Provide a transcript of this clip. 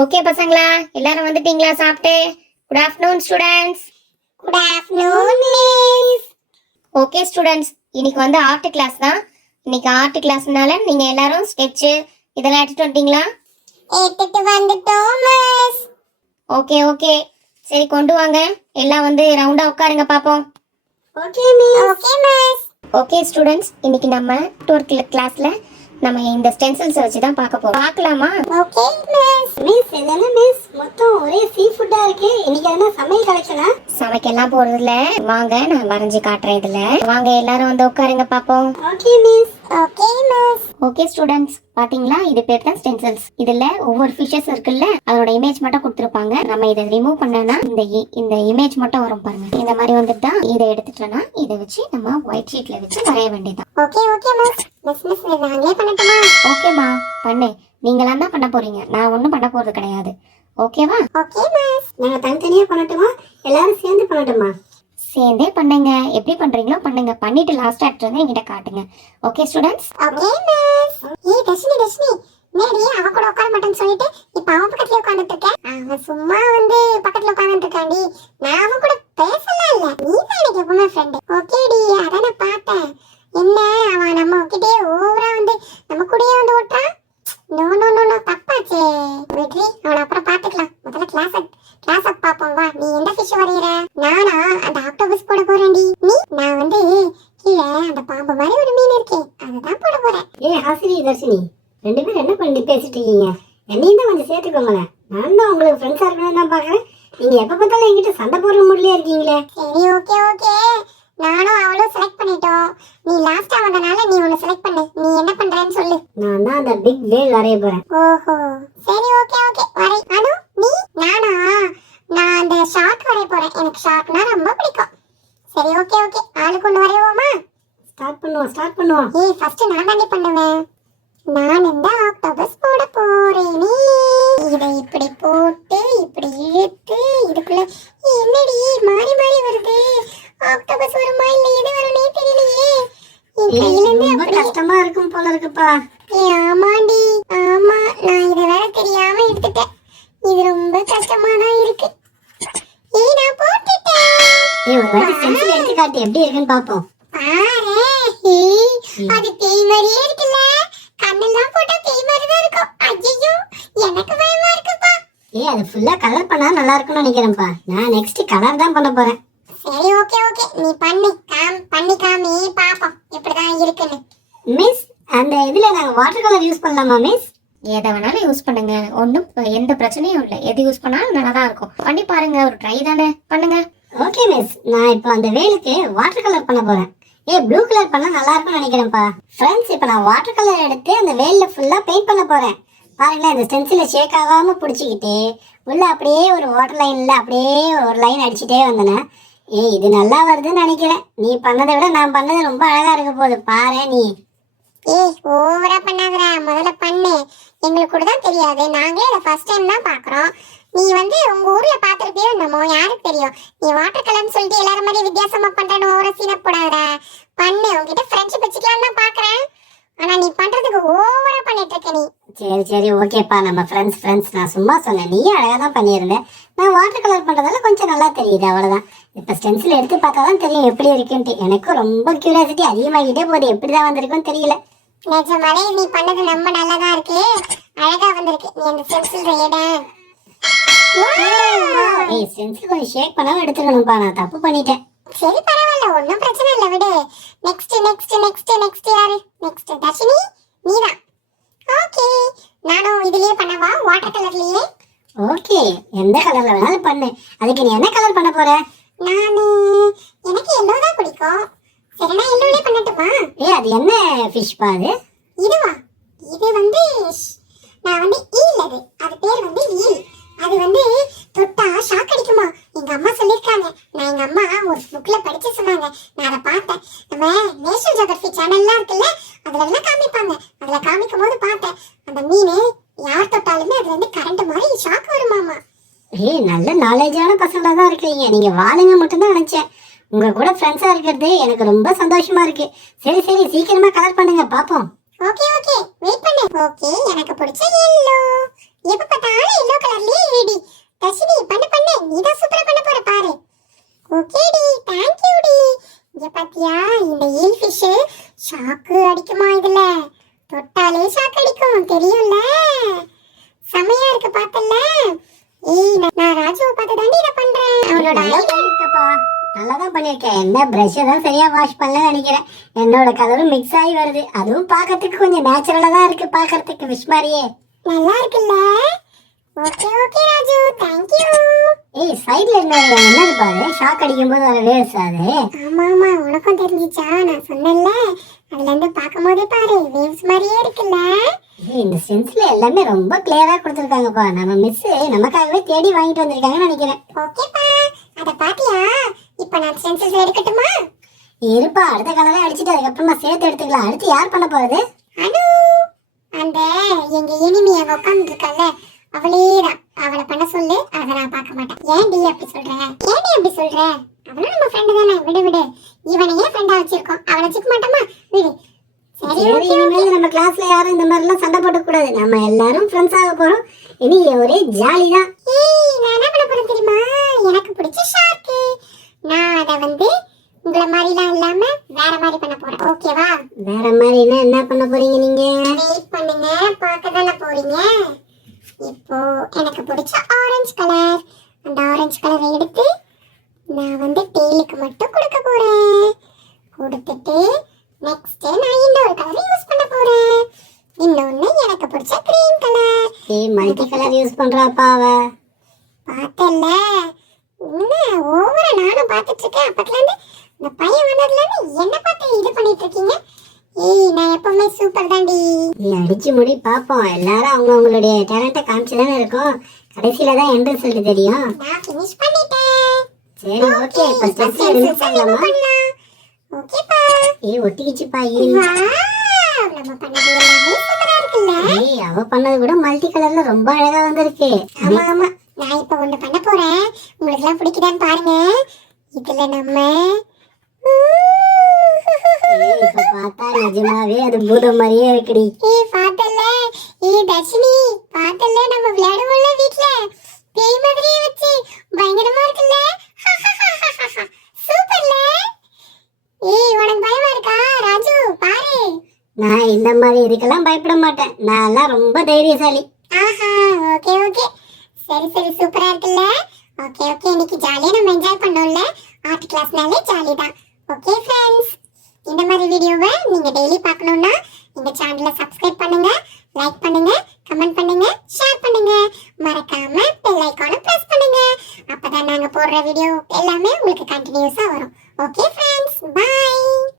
Okay பசங்களா, எல்லாரும் வந்துட்டீங்களா சாப்பிட்டு? Good afternoon students. Good afternoon miss. Okay students, இன்னைக்கு வந்து ஆர்ட் கிளாஸ் தான். இன்னைக்கு ஆர்ட் கிளாஸ்னால நீங்க எல்லாரும் ஸ்கெட்ச் இதெல்லாம் எடுத்துட்டு வந்துட்டீங்களா? எடுத்துட்டு வந்துட்டோம் மிஸ். ஓகே ஓகே, சரி கொண்டு வாங்க. எல்லாம் வந்து ரவுண்டா உட்காருங்க பாப்போம். Okay miss. Okay miss. Okay students, இன்னைக்கு நம்ம டூர் கிளாஸ்ல நம்ம இந்த ஸ்டென்சில்ஸ் வச்சு தான் பார்க்க போறோம். பார்க்கலாமா? Okay miss. மிஸ் என்ன மிஸ் மொத்தம் ஒரே சீ ஃபுட்டா இருக்கு. இன்னைக்கு என்ன சமையல் கலெக்ஷனா? சமைக்கலாம் போறதுல வாங்க, நான் வரைஞ்சு காட்டுறேன். இதுல வாங்க எல்லாரும் வந்து உட்காருங்க பாப்போம். Okay miss. Okay miss. Okay students, பாத்தீங்களா இது பேர் தான் ஸ்டென்சில்ஸ். இதுல ஒவ்வொரு ஃபிஷஸ் இருக்குல்ல, அதோட இமேஜ் மட்டும் கொடுத்துருப்பாங்க. நம்ம இதை ரிமூவ் பண்ணனா இந்த இமேஜ் மட்டும் வரும் பாருங்க. இந்த மாதிரி வந்துட்டா இதை எடுத்துட்டோம்னா இதை வச்சு நம்ம ஒயிட் ஷீட்ல வச்சு வரைய வேண்டியதான். Okay okay miss. மிஸ் நாங்களே பண்ணட்டுமா? ஓகேமா, பண்ணு. நீங்களாம் தான் பண்ண போறீங்க, நான் ஒன்றும் பண்ண போறது கிடையாது. ஓகேவா? Okay miss. நாங்க தனித்தனியா பண்ணட்டுமா எல்லாரும் சேர்ந்து பண்ணட்டுமா? சேர்ந்தே பண்ணுங்க. எப்படி பண்றீங்களோ பண்ணுங்க. பண்ணிட்டு லாஸ்ட் ஆக்டர் வந்து என்கிட்ட காட்டுங்க. Okay students? Okay miss. Darshini நேடி அவ கூட உட்கார மாட்டேன்னு சொல்லிட்டு இப்ப அவன் பக்கத்துல உட்கார்ந்துட்டு இருக்கேன். அவன் சும்மா வந்து பக்கத்துல உட்கார்ந்துட்டு இருக்காண்டி. நான் அவன் கூட பேசலாம் இல்ல. நீ தான் எனக்கு எப்பவுமே ஃப்ரெண்ட். ஓகேடி, அதான் நான் பார்த்தேன். என்ன அவன் நம்ம கிட்டே ஓவரா வந்து நம்ம கூடயே வந்து ஓட்டுறான். நோ நோ நோ நோ, தப்பாச்சே. வெற்றி, அவனை அப்புறம் பாத்துக்கலாம். முதல்ல கிளாஸ் பாப்போம் வா. நீ எந்த ஃபிஷ் வரையற? நானா அந்த ஆக்டோபஸ் போட போறேன்டி. நான் வந்து கீழே அந்த பாம்பு மாதிரி ஒரு மீன் இருக்கே அதுதான் போட போறேன். ஹாசினி தர்ஷினி ரெண்டு பேரும் என்ன பண்ணி பேசிட்டு இருக்கீங்க? என்னையும் தான் கொஞ்சம் சேர்த்துக்கோங்களேன். நான் தான் உங்களுக்கு ஃப்ரெண்ட்ஸா இருக்கணும்னு தான் பாக்குறேன். நீங்க எப்ப பார்த்தாலும் என்கிட்ட சண்டை போடுற மூட்லயே இருக்கீங்களே. சரி ஓகே ஓகே, நானும் அவளும் செலக்ட் பண்ணிட்டோம். நீ லாஸ்டா வந்தனால நீ ஒன்னு செலக்ட் பண்ணு. நீ என்ன பண்றேன்னு சொல்லு. நான் தான் அந்த பிக் வேல் வரைய போறேன். ஓஹோ சரி ஓகே ஓகே வரை. அனு நீ? நானா? நான் அந்த ஷார்க் வரைய போறேன். எனக்கு ஷார்க்னா ரொம்ப பிடிக்கும். சரி ஓகே ஓகே, ஆளுக்கு ஒன்று வரையுவோமா? ஸ்டார்ட் பண்ணுவோம். ஃபர்ஸ்ட் நான் தாண்டி பண்ணுவேன். நான் இந்த ஆக்டோபஸ் போட போறேனே. இதை இப்படி போட்டு இப்படி இழுத்து இதுக்குள்ள என்னடி மாறி மாறி வருது? ஆக்டோபஸ் வருமா இல்ல எது வரும்னே தெரியலையே. என் கையில இருந்து ரொம்ப கஷ்டமா இருக்கும் போல இருக்குப்பா. ஆமாண்டி ஆமா, நான் இதை வேற தெரியாம எடுத்துட்டேன். இது ரொம்ப கஷ்டமா தான் இருக்கு. நான் போட்டுட்டேன். ஒரு வாட்டி பென்சில் எடுத்து காட்டு எப்படி இருக்குன்னு பாப்போம். பாரு, அது பேய் மாதிரியே இருக்குல்ல. கண்ணெல்லாம் போட்டா பேய் மாதிரி தான் இருக்கும். ஐயோ எனக்கு பயமா இருக்குப்பா. அது ஃபுல்லா கலர் பண்ணா நல்லா இருக்கும்னு நினைக்கிறேன்ப்பா. நான் நெக்ஸ்ட் கலர் தான் பண்ண போறேன். சரி ஓகே ஓகே, நீ பண்ணி காமி பாப்போம் எப்படிதான் இருக்குன்னு. மிஸ், அந்த இதுல நாங்க வாட்டர் கலர் யூஸ் பண்ணலாமா மிஸ்? எதை வேணாலும் யூஸ் பண்ணுங்க, ஒன்றும் எந்த பிரச்சனையும் இல்லை. எது யூஸ் பண்ணாலும் நல்லா தான் இருக்கும். பண்ணி பாருங்க, ஒரு ட்ரை தானே, பண்ணுங்க. ஓகே மிஸ், நான் இப்போ அந்த வேலுக்கு வாட்டர் கலர் பண்ண போறேன். ப்ளூ கலர் பண்ணா நல்லா இருக்கும்னு நினைக்கிறேன்ப்பா. ஃப்ரெண்ட்ஸ், இப்போ நான் வாட்டர் கலர் எடுத்து அந்த வேல்ல ஃபுல்லா பெயிண்ட் பண்ண போறேன். பாருங்களேன், இந்த ஸ்டென்சில ஷேக் ஆகாம பிடிச்சிக்கிட்டு உள்ள அப்படியே ஒரு வாட்டர் லைன்ல அப்படியே ஒரு லைன் அடிச்சுட்டே வந்தேன். இது நல்லா வருதுன்னு நினைக்கிறேன். நீ பண்ணதை விட நான் பண்ணது ரொம்ப அழகா இருக்க போகுது. பாரு நீ. ஓவரா பண்ணாதடா, முதல்ல பண்ணு. எங்களுக்கு கூட தான் தெரியாது, நாங்களே இதை ஃபர்ஸ்ட் டைம் தான் பாக்குறோம். நீ வந்து உங்க ஊர்ல பாத்திருப்பியோ என்னமோ, யாருக்கு தெரியும்? நீ வாட்டர் கலர்னு சொல்லிட்டு எல்லாரும் மாதிரி வித்தியாசமா பண்றேன்னு ஓவரா சீன போடாதடா. பண்ணு, உங்ககிட்ட ஃப்ரெண்ட்ஷிப் வச்சுக்கலாம் தான் பாக்குறேன். ஆனா நீ பண்றதுக்கு ஓவரா பண்ணிட்டு இருக்க நீ. சரி ஓகேப்பா, நம்ம ஃப்ரெண்ட்ஸ். நான் சும்மா சொன்னேன், நீ அழகா தான் பண்ணியிருந்தேன். நான் வாட்டர் கலர் பண்றதால கொஞ்சம் நல்லா தெரியுது, அவ்வளவுதான். இப்ப ஸ்டென்சில் எடுத்து பார்த்தா தான் தெரியும் எப்படி இருக்குன்ட்டு. எனக்கும் ரொம்ப கியூரியாசிட்டி அதிகமாகிட்டே போகுது, எப்படிதான் வந்திருக்குன்னு தெரியல. நிஜமாலே நீ பண்ணது ரொம்ப நல்லதா இருக்கு, அழகா வந்திருக்கு. நீ அந்த ஸ்டென்சில் எடு. ஸ்டென்சில் கொஞ்சம் ஷேக் பண்ணாம எடுத்துக்கணும்ப்பா, நான் தப்பு பண்ணிட்டேன். சரி பரவாயில்ல, ஒன்றும் பிரச்சனை இல்லை, விடு. நெக்ஸ்ட் யாரு? நெக்ஸ்ட் தர்ஷினி, நீதான். ஓகே, நானும் இதுலயே பண்ணவா? வாட்டர் கலர்லயே. ஓகே, எந்த கலர்ல வேணாலும் பண்ணு. அதுக்கு நீ என்ன கலர் பண்ண போற? எனக்கு எல்லோ தான் பிடிக்கும். சரி, நான் எல்லோலயே பண்ணட்டுமா? அது என்ன ஃபிஷ் பா அது? இதுவா? இது வந்து நான் வந்து ஈல், அது பேர் வந்து ஈல். அது வந்து தொட்டா ஷாக் அடிக்குமா? எங்க அம்மா சொல்லிருக்காங்க. நான் எங்க அம்மா ஒரு புக்ல படிச்சு சொன்னாங்க, நான் அதை பார்த்தேன். நம்ம நேஷனல் ஜியோகிராஃபி சேனல்லாம் இருக்குல்ல, அதுல எல்லாம் காமிப்பாங்க. அதுல காமிக்கும் போது பார்த்தேன், அந்த மீன் யார் தொட்டாலுமே அதுல இருந்து கரண்ட் மாதிரி ஷாக் வருமாமா. நல்ல நாலேஜான பசங்களா தான் இருக்கீங்க. நீங்க வாளுங்க மட்டும் தான் நினைச்சேன். உங்க கூட ஃப்ரெண்ட்ஸா இருக்கிறது எனக்கு ரொம்ப சந்தோஷமா இருக்கு. சரி சீக்கிரமா கலர் பண்ணுங்க பாப்போம். ஓகே வெயிட் பண்ணு. ஓகே, எனக்கு பிடிச்ச எப்ப பார்த்தாலும் எல்லோ கலர்லயே இருடி. தர்ஷினி பண்ணு நீ தான் சூப்பரா பண்ண போற பாரு. ஓகேடி, தேங்க் யூ டி. இங்க பாத்தியா இந்த ஈல் ஃபிஷ் ஷாக்கு அடிக்குமா இதுல? தொட்டாலே ஷாக் அடிக்கும் தெரியும்ல. செமையா இருக்கு பார்த்தல. ஏய் நான் ராஜுவை பார்த்து தாண்டி இத பண்றேன். அவனோட நல்லா பண்ணிருக்கப்பா, நல்லா தான் பண்ணிருக்கேன். என்ன பிரஷ் தான் சரியா வாஷ் பண்ணல நினைக்கிறேன். என்னோட கலரும் மிக்ஸ் ஆகி வருது. அதுவும் பார்க்கறதுக்கு கொஞ்சம் நேச்சுரலா தான் இருக்கு, பார்க்கறதுக்கு விஷ் மாதிரியே நல்லா இருக்குல்ல. Okay okay Raju, thank you. ஏய் சைடுல என்னது பாரு, ஷாக் அடிக்கும் போது வர வேவ்ஸ் அது. ஆமா ஆமா, உனக்கும் தெரிஞ்சிச்சா? நான் சொன்னேன்ல, அதுல இருந்து பாக்கும்போதே பாரு வேவ்ஸ் மாதிரியே இருக்குல்ல. ஏய் இந்த சென்ஸ்ல எல்லாமே ரொம்ப கிளியரா கொடுத்துருக்காங்கப்பா. நம்ம மிஸ் நமக்காகவே தேடி வாங்கிட்டு வந்திருக்காங்கன்னு நினைக்கிறேன். ஓகேப்பா, அத பாத்தியா? இப்போ நான் சென்சஸ் எடுக்கட்டுமா? இருப்பா, அடுத்த கலரே அடிச்சுட்டு அதுக்கப்புறமா சேர்த்து எடுத்துக்கலாம். அடுத்து யார் பண்ண போறது? அனு, அந்த எங்க எனிமி அங்க உட்கார்ந்து இருக்கல்ல, அவளேதான். அவளை பண்ண சொல்லு, அத நான் பார்க்க மாட்டேன். ஏன்டி அப்படி சொல்ற? ஏன்டி அப்படி சொல்ற? அவனும் நம்ம ஃப்ரெண்டு தானே, விடு விடு. இவனை ஏன் ஃப்ரெண்டா வச்சிருக்கோம்? அவனை வச்சுக்க மாட்டோமா? விடு. சரி சரி, ஓகே. இனிமேல் நம்ம கிளாஸ்ல யாரும் இந்த மாதிரி எல்லாம் சண்டை போட்டு கூடாது. நம்ம எல்லாரும் ஃப்ரெண்ட்ஸ் ஆக போறோம். இனி ஒரே ஜாலி தான். ஏய், நான் என்ன பண்ண போறேன் தெரியுமா? எனக்கு பிடிச்ச ஷார்க். நான் அத வந்து உங்கள மாதிரிலாம் இல்லாம வேற மாதிரி பண்ண போறேன். ஓகேவா? வேற மாதிரினா என்ன பண்ண போறீங்க நீங்க? வெயிட் பண்ணுங்க, பார்க்க தானே போறீங்க. இப்போ எனக்கு பிடிச்ச ஆரஞ்சு கலர், அந்த ஆரஞ்சு கலரை எடுத்து நான் வந்து டெய்லுக்கு மட்டும் கொடுக்க போறேன். கொடுத்துட்டு நெக்ஸ்ட் நான் இன்னொரு கலர் யூஸ் பண்ண போறேன். இன்னொன்னு எனக்கு பிடிச்ச கிரீன் கலர். ஏய் மல்டி கலர் யூஸ் பண்றாப்பா அவ. பார்த்தல, என்ன ஓவரா நானும் பார்த்துட்டு இருக்கேன். அப்பத்துல இருந்து இந்த பையன் வந்ததுல இருந்து என்ன பார்த்து இது பண்ணிட்டு இருக்கீங்க? ஏய், நான் எப்பவுமே சூப்பர் தாண்டி. நீ அடிச்சு முடி பாப்போம். எல்லாரும் அவங்க அவங்களுடைய டேலண்ட்டை காமிச்சு தானே இருக்கோம். கடைசியில தான் எண்ட் ரிசல்ட் தெரியும். நான் ஃபினிஷ் பண்ணிட்டேன். சரி ஓகே, இப்ப ஸ்டெப்ஸ் ரிமூவ் பண்ணலாமா? ஓகேப்பா. ஏய் ஒட்டிக்கிச்சுப்பா ஈல். வாவ், நம்ம பண்ணது எல்லாமே சூப்பரா இருக்குல்ல. ஏய் அவ பண்ணது கூட மல்டி கலர்ல ரொம்ப அழகா வந்திருக்கு. ஆமா ஆமா, நான் இப்ப ஒண்ணு பண்ண போறேன். உங்களுக்கு எல்லாம் பிடிக்குதான்னு பாருங்க. இதுல நம்ம ஏய் இப்ப பார்த்தா நிஜமாவே அது பூதம் மாதிரியே இருக்குடி. ஏய் பார்த்தல, ஏய் தர்ஷினி பார்த்தல, நம்ம விளையாடுவோம்ல வீட்ல பேய் மாதிரியே வச்சு, பயங்கரமா இருக்குல்ல. சூப்பர்ல. ஏய் உனக்கு பயமா இருக்கா ராஜு? பாரு. நான் இந்த மாதிரி இதுக்கெல்லாம் பயப்பட மாட்டேன். நான் எல்லாம் ரொம்ப தைரியசாலி. ஆஹா, ஓகே ஓகே. சரி சரி, சூப்பரா இருக்குல்ல. ஓகே ஓகே, இன்னைக்கு ஜாலியா நம்ம என்ஜாய் பண்ணோம்ல. ஆர்ட் கிளாஸ்னாலே ஜாலி தான். ஓகே ஃப்ரெண்ட்ஸ், இந்த மாதிரி வீடியோவை நீங்க டெய்லி பார்க்கணும்னா எங்க சேனலை சப்ஸ்கிரைப் பண்ணுங்க, லைக் பண்ணுங்க, கமெண்ட் பண்ணுங்க, ஷேர் பண்ணுங்க. மறக்காம பெல் ஐகானை பிரஸ் பண்ணுங்க. அப்பதான் நாங்க போடுற வீடியோ எல்லாமே உங்களுக்கு கண்டினியூஸா வரும். Okay friends, by.